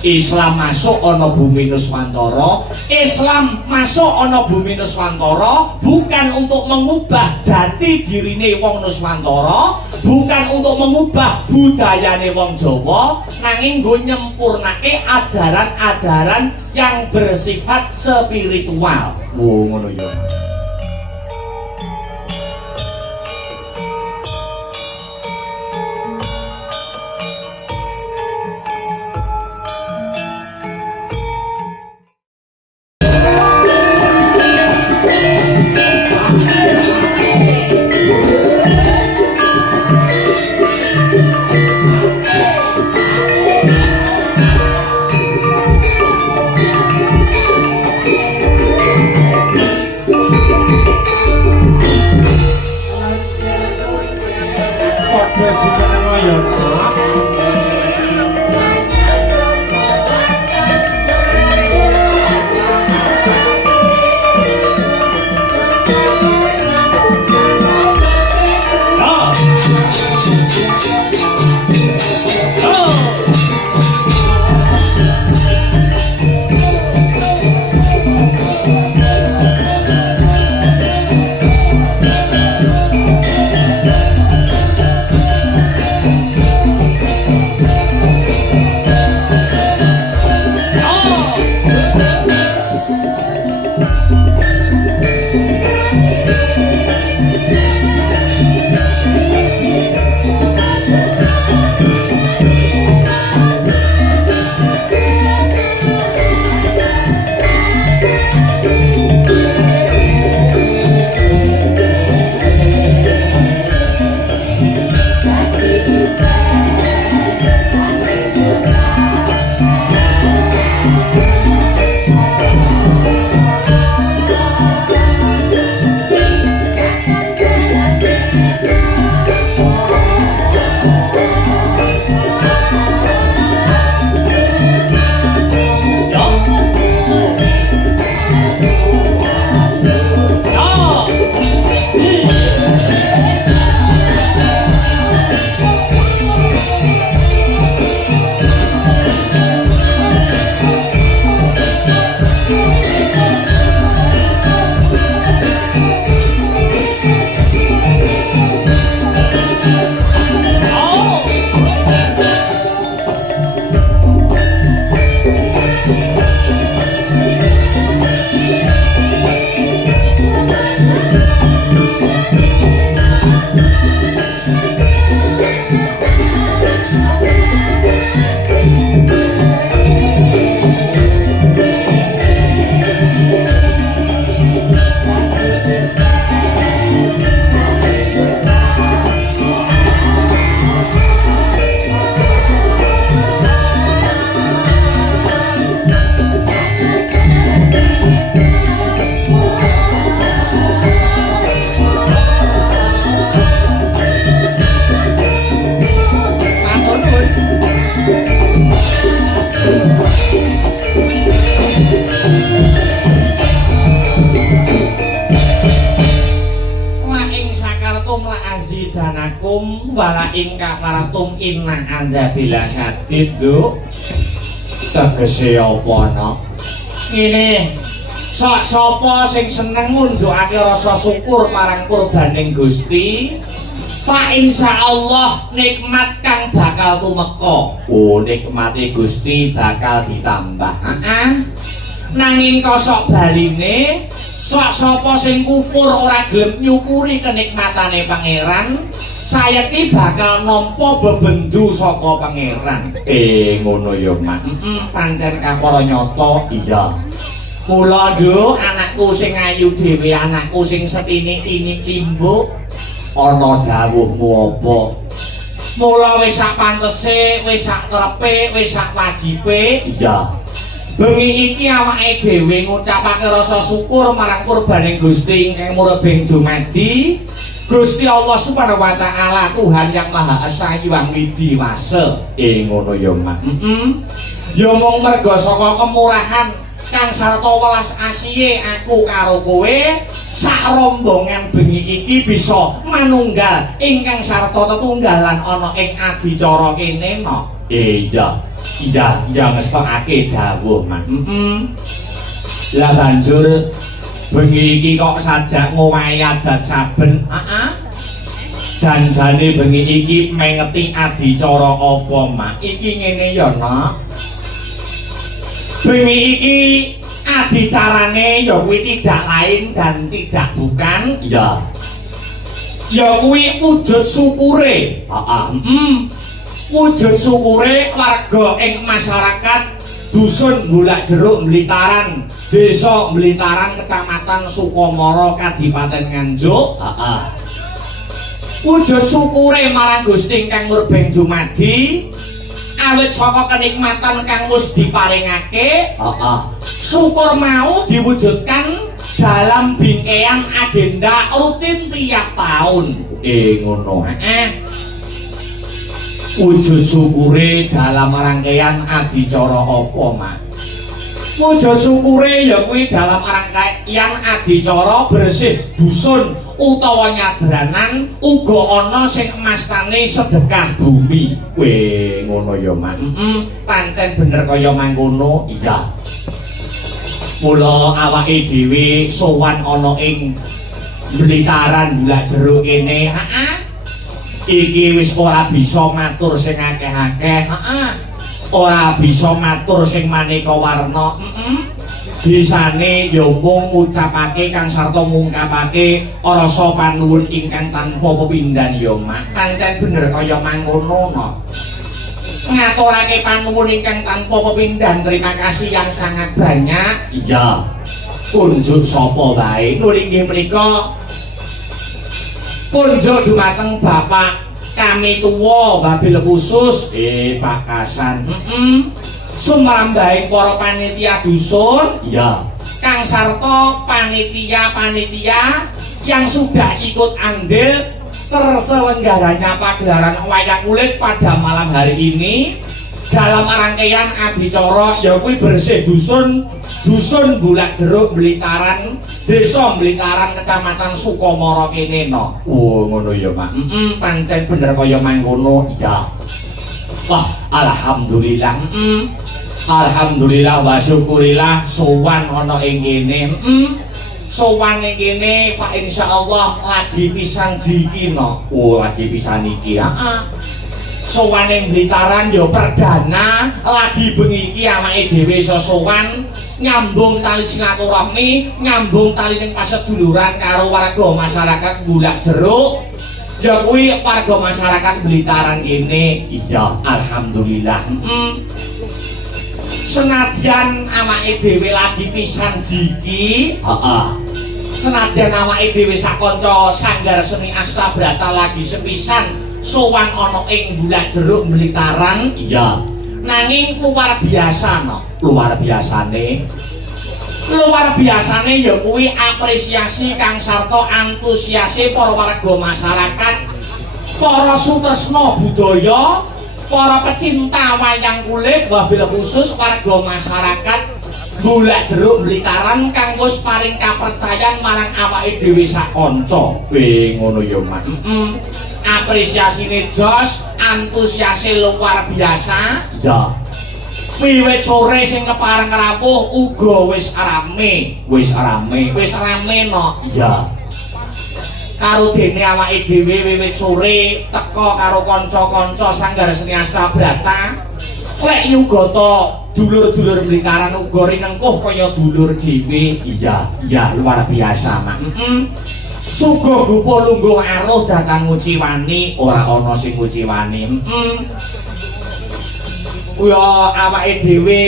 Islam masuk ana bumi Nuswantara, Islam masuk ana bumi Nuswantara bukan untuk mengubah jati dirine wong Nuswantara, bukan untuk mengubah budayane wong Jawa, nanging nggo nyempurnake ajaran-ajaran yang bersifat spiritual. Oh ngono ya. Wala ing kafaratum inna anda bila syadid do tegese apa no ngene sapa sing seneng ngunjukake rasa syukur marang kurbaning Gusti fa insyaallah nikmat kang bakal tumeka. Oh nikmate Gusti bakal ditambah. Nanging kosok baline sapa sing kufur ora gelem nyukuri kenikmatane pangeran sayekti bakal nampa bebendu saka pangeran. Ngono ya Mak. Pancen kapara nyata iya. Mula nduk anakku sing ayu dhewe, anakku sing setini-tini limbuk ana dawuhmu apa? Mula wis sak pantese, wis sak trepe, wis sak wajibe. Iya. Bengi iki awake dhewe ngucapake rasa syukur marang kurbaning Gusti ingkang murebing dumadi. Gusti Allah Subhanahu wa taala Tuhan yang Maha Esa Hyang Widiwasa. Ngono ya Mak. Ya mung merga saka kemurahan kang sarta welas asihe aku karo kowe sak rombongan bengi iki bisa manunggal ingkang sarta tetunggalan ana ing adicara kene no. Iya ngestokake dawuh Mak. Lah banjur bengi iki kok sajak ngowahi adat saben. Janjane bengi iki mengeti adicara apa Mak? Iki ngene ya Nak. Bengi iki adicarane ya kuwi tidak lain dan tidak bukan ya kuwi wujud syukure. Wujud syukure warga ing masyarakat dusun Bulak Jeruk Blitaran, Desa Blitaran, Kecamatan Sukomoro, Kadipaten Nganjuk. Wujud syukure marang Gusti kang murbeng dumadi awit saka kenikmatan kang wis diparingake. Syukur mau diwujudkan dalam bingkaian agenda rutin tiap tahun. Ngono. Wujud syukure dalam rangkaian adicara apa Mak? Wujud syukure ya kuwi dalam rangkaian adicara bersih dusun utawa nyadranan uga ana sing mastane sedekah bumi. Ngono ya Mak. Pancen bener kaya mangkono. Iya. Mula awake dhewe sowan ana ing Blitaran Bulak Jeruk kene. Iki wis ora bisa matur sing akeh-akeh. Ora bisa matur sing maneka warna. Bisane ya mung ngucapake kang sarta ngungkapake rasa panuwun ingkang tanpa pepindhan ya Mak. Pancen bener kaya mangkono no. Ngaturake panuwun ingkang tanpa pepindhan, terima kasih yang sangat banyak. Iya. Kunjuk sapa wae. Nur inggih menika kunjuk dumateng Bapak kami tuwa wabil khusus Pak Kasan. Sumrambahing para panitia dusun, kang sarta panitia-panitia yang sudah ikut andil terselenggaranya pagelaran wayang kulit pada malam hari ini dalam rangkaian adicara ya kuwi bersih dusun Bulak Jeruk Blitaran, Desa Blitaran, Kecamatan Sukomoro kene no. Ngono ya Mak. Pancen bener kaya mangkono. Iya. Wah, alhamdulillah. Alhamdulillah wa syukurillah sowan ana ing kene. Sowan ing kene Pak insyaallah lagi pisan jiki no. Lagi pisan iki. Sowan ing Blitaran ya perdana lagi bengi iki awake dhewe iso sowan nyambung tali silaturahmi, nyambung tali ning paseduluran karo warga masyarakat Bulak Jeruk. Ya kuwi warga masyarakat Blitaran kene. Iya, alhamdulillah. Senadyan awake dhewe lagi pisan jiki, senadyan awake dhewe sakanca Sanggar Seni Astabrata lagi sepisan sowan ana ing Bulak Jeruk Blitaran. Iya. Nanging luar biasa no. Luar biasane ya kuwi apresiasi kang sarta antusiase para warga masyarakat, para sutresna budaya, para pecinta wayang kulit, wabil khusus warga masyarakat Bulak Jeruk Blitaran kang wis paring kapercayan marang awake dhewe sak kanca. Ngono ya Mak. Apresiasine jos, antusiase luar biasa. Ya. Wiwit sore sing kepareng rapuh uga wis rame no. Iya. Karo dene awake dhewe wiwit sore teka karo kanca-kanca Sanggar Seni Astabrata. Lek nyugata dulur-dulur Blitaran uga rinengkuh kaya dulur dhewe. Iya, luar biasa Mak. Suga gupa lungguh aruh datang nguciwani, ora ana sing nguciwani. Ya awake dhewe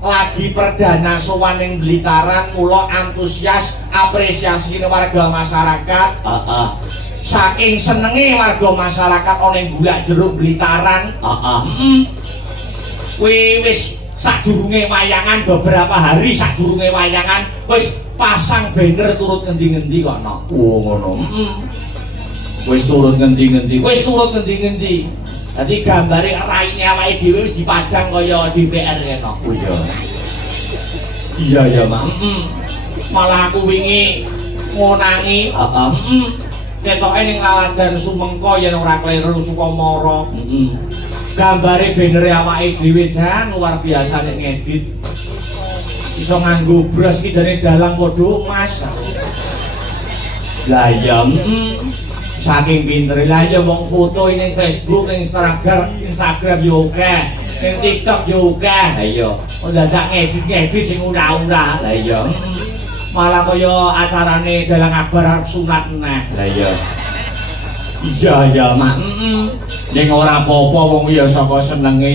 lagi perdana sowan ning Blitaran, mula antusias apresiasi warga masyarakat. Saking senenge warga masyarakat ana ing Bulak Jeruk Blitaran. Kuwi wis sadurunge wayangan, beberapa hari sadurunge wayangan wis pasang banner turut ngendi-ngendi kok no. Ngono. Wis turut ngendi-ngendi. Dadi gambare raine awake dhewe wis dipajang kaya DPR kene. Iya ya Mak. Malah aku wingi ngonangi, ketoke ning Laladan Sumengko yen ora kleru Sukomoro. Gambare banner awake dhewe jan luar biasa nek ngedit. Iso nganggo bros iki jane dalang padha emas. Lah ya saking pintere lah ya wong foto ning Facebook, ning Instagram yo akeh, ning TikTok yo akeh. Lah iya, dadak ngedit-ngedit sing ora-ora. Lah iya. Malah kaya acarane dalang akbar arep sunat neh. Lah iya. Iya mak. Ning ora apa-apa wong ya saka senenge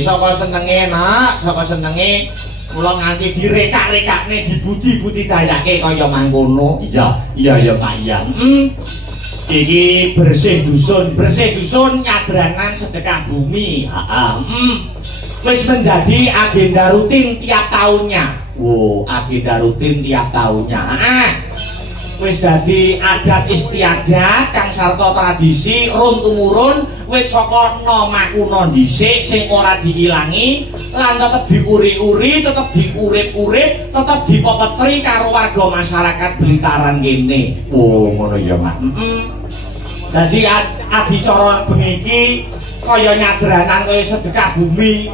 nak, saka senenge kula nganti direkak-rekakne dibudi-budidayake kaya mangkono. Iya Pak iya. Iki bersih dusun nyadranan sedekah bumi. Wis menjadi agenda rutin tiap tahunnya. Agenda rutin tiap tahunnya. Wis dadi adat istiadat kang sarta tradisi run tumurun wis saka nama kuno dhisik sing ora diilangi lan tetep diuri-uri, tetep diurip-urip, tetep dipepetri karo warga masyarakat Blitaran kene. Ngono ya, Mak. Dadi adicara bengi iki kaya nyadranan kaya sedekah bumi,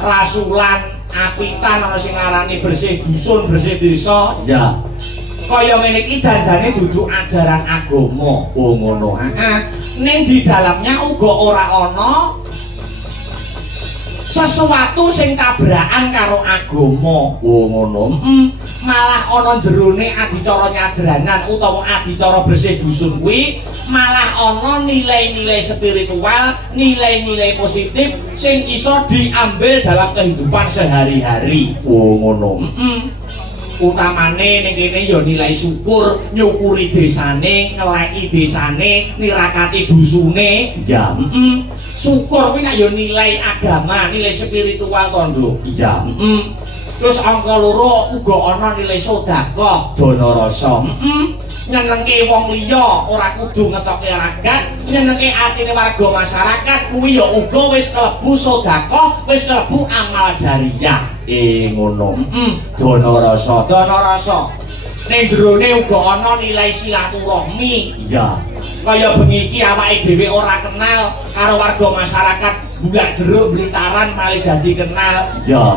rasulan, apitan ana sing ngarani bersih dusun, bersih desa. Ya. Kaya ngene iki janjane dudu ajaran agama. Ngono. Ning di dalamnya uga ora ana sesuatu sing tabrakan karo agama. Ngono. Malah ana jerone adicara nyadranan utawa adicara bersih dusun kuwi malah ana nilai-nilai spiritual, nilai-nilai positif sing iso diambil dalam kehidupan sehari-hari. Ngono. Utamane ning kene ya nilai syukur, nyukuri desane, ngeleki desane, nirakati dusune. Ya, syukur kuwi nek ya nilai agama, nilai spiritual to, Nduk. Iya, Terus angka loro uga ana nilai sedekah, dana rasa. Nyenengke wong liya ora kudu ngetokke ragat, nyenengke atine warga masyarakat kuwi ya uga wis klebu sedekah, wis klebu amal jariyah. Ngono. Dana rasa. Ning jerone uga ana nilai silaturahmi. Iya. Kaya bengi iki awake dhewe ora kenal karo warga masyarakat Bulak Jeruk Blitaran malih dadi kenal. Ya.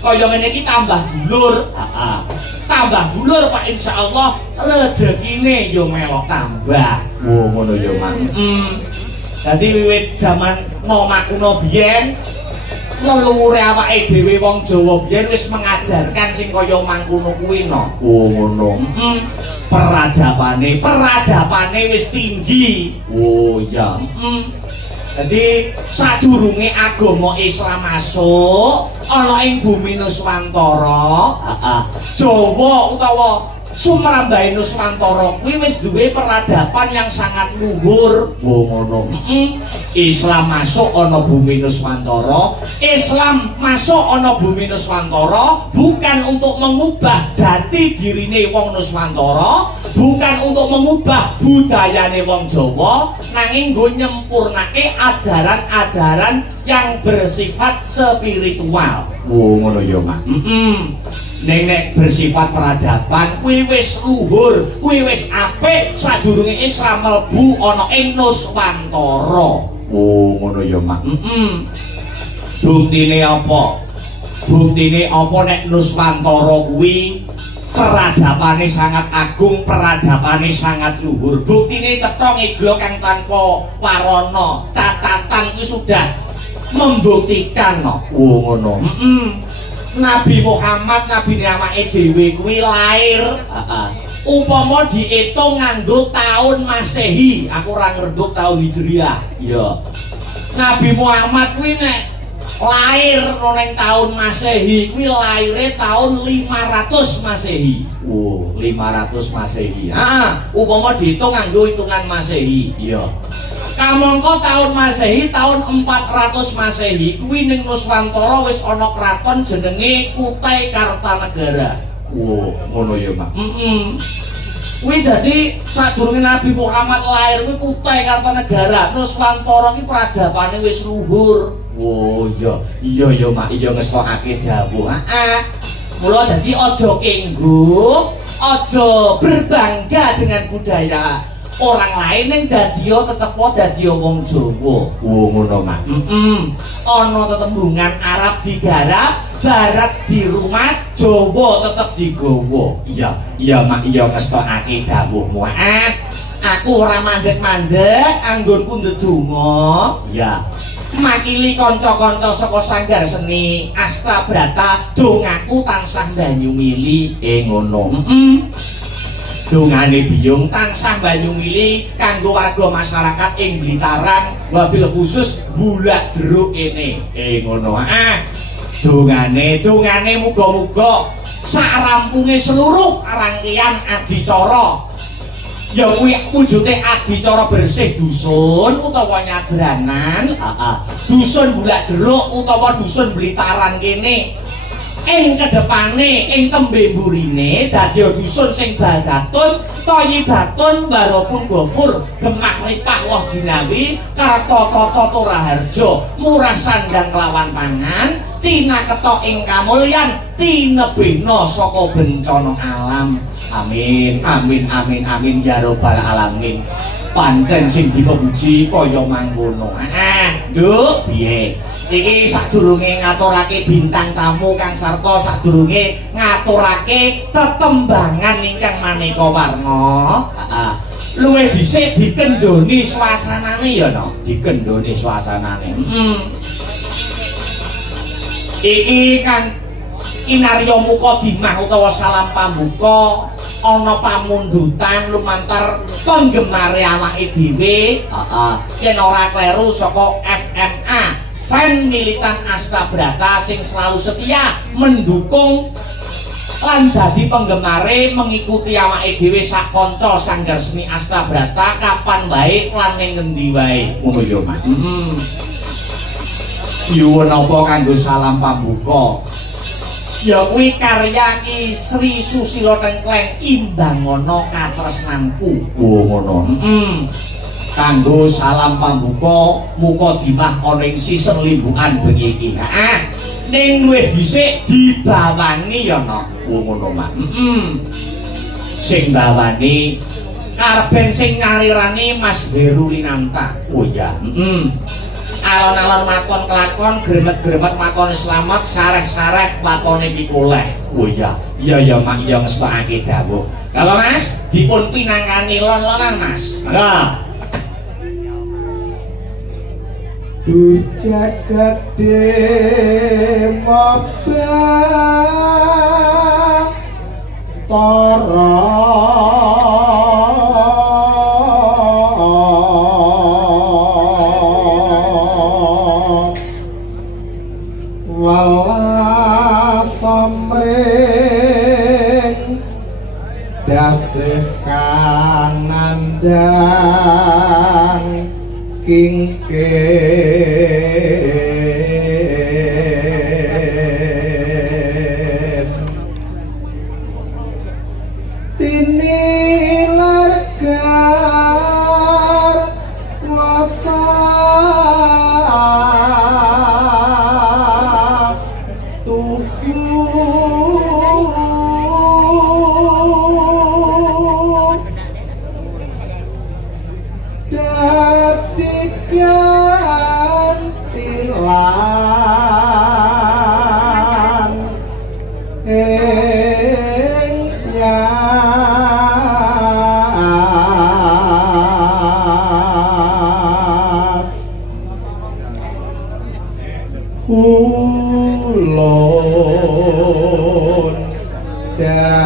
Kaya ngene iki tambah dulur. Tambah dulur Pak insyaallah rezekine yo melok tambah. Ngono yo, Mang. Dadi wiwit jaman Noma kuno biyen leluhure awake dhewe wong Jawa biyen wis mengajarkan sing kaya mangkono kuwi no. Ngono. Peradapane wis tinggi. Ya. Jadi sadurunge agama Islam masuk ana ing bumi Nuswantara, Jawa utawa Sumrambahe Nuswantara kuwi wis duwe peradaban yang sangat luhur. Ngono. Islam masuk ana bumi Nuswantara, Islam masuk ana bumi Nuswantara bukan untuk mengubah jati dirine wong Nuswantara, bukan untuk mengubah budayane wong Jawa, nanging nggo nyempurnake ajaran-ajaran yang bersifat spiritual. Ngono ya, Mak. Nek bersifat peradaban kuwi wis luhur, kuwi wis apik sadurunge Islam mlebu ana ing Nuswantara. Ngono ya, Mak. Buktine apa? Buktine apa nek Nuswantara kuwi peradapane sangat agung, peradapane sangat luhur. Buktine cetha ngeglo kang tanpa warana, catatan kuwi sudah membuktikan no. Ngono. Nabi Muhammad, Nabi awake dhewe kuwi lair. Upama diitung nganggo tahun Masehi, aku ora ngrenduk tahun Hijriah. Ya. Nabi Muhammad kuwi nek lair ning tahun Masehi kuwi laire tahun 500 Masehi. 500 Masehi. Upama diitung nganggo hitungan Masehi. Ya. Kamangka tahun Masehi tahun 400 Masehi kuwi ning Nuswantara wis ana kraton jenenge Kutai Kartanegara. Ngono ya, Mak. Kuwi dadi sadurunge Nabi Muhammad lahir kuwi Kutai Kartanegara. Nuswantara ki peradapane wis luhur. Iya ya, Mak. Iya ngesokake dawuh. Mula dadi aja kenggu, aja berbangga dengan budaya orang lain yang dadio tetep dadio wong Jawa. Oh ngono mak. Ana tetembungan Arab digarap, barat di rumah, Jawa tetep digawa. Iya mak iya ngestokake dawuhmu. Aku ora mandek-mandek anggonku ndedonga. Iya. Makili kanca-kanca saka sanggar seni Astabrata dongaku tansah banyu mili ngono. Dongane Biyung tansah banyu mili kanggo warga masyarakat ing Blitarang wabil khusus bulak jeruk ini ngono. Dongane muga-muga sak rampunge seluruh rangkaian adicara ya kuwi wujude adicara bersih dusun utawa nyadranan, dusun bulak jeruk utawa dusun Blitarang kene ing kedepane ing tembe mburine dadi dusun sing badatun thayyibatun barakun ghafur gemah ripah woh jinawi karta tata turaharja murah sandang kelawan pangan cina ketok ing kamulyan tinebena saka bencana alam. Amin amin amin amin ya rabbal alamin. Pancen sing dipuji kaya mangkono. Nduk piye? Iki sadurunge ngaturake bintang tamu Kang Sarta sadurunge ngaturake tetembangan ingkang maneka warna. Luwih dhisik dikendhoni swasanane ya no, dikendhoni swasanane. Iki kan Inarya Mukadimah utawa salam pambuka ana pamundutan lumantar penggemare awake dhewe yen ora kleru saka FMA fan militan Astabrata sing selalu setia mendukung lan dadi penggemare mengikuti awake dhewe sak kanca sanggar seni Astabrata kapan wae lan ning ngendi wae ngono ya Mas. Nyuwun apa kanggo salam pambuka ya kuwi karya Ki Sri Susilo Tengkleng Imbangono Katresnanku. Oh ngono. Kanggo salam pambuka Mukadimah ana ing siseng limbukan bengi iki. Ning luwih dhisik dibawani ya no. Oh ngono mak. Sing bawani karben sing ngalirani Mas Heru Linanta. Oh ya. Alon-alon makon kelakon gremet-gremet makon selamat sareh-sareh lakone pikuleh. Oh iya iya mak iya ngestokake dawuh. Kalau Mas dipun pinangkani lon-lonan Mas. Mangga. Duh jagat demobang tara dasih kanandang kingken dinilargar wasa ulun datang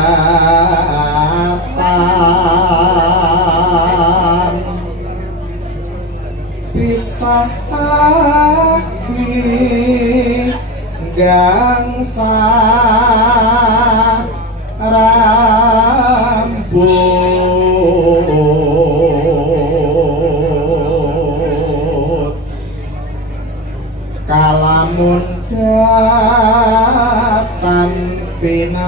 pisah lagi gangsa rambut kalamun datan pinanggyo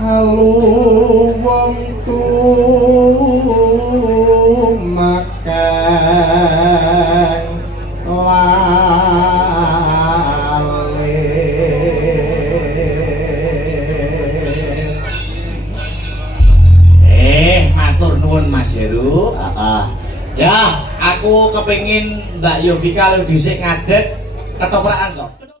halu wong tumakeng lali Ya, aku kepingin Mbak Yovika lu dhisik ngadeg ketoprakan kok.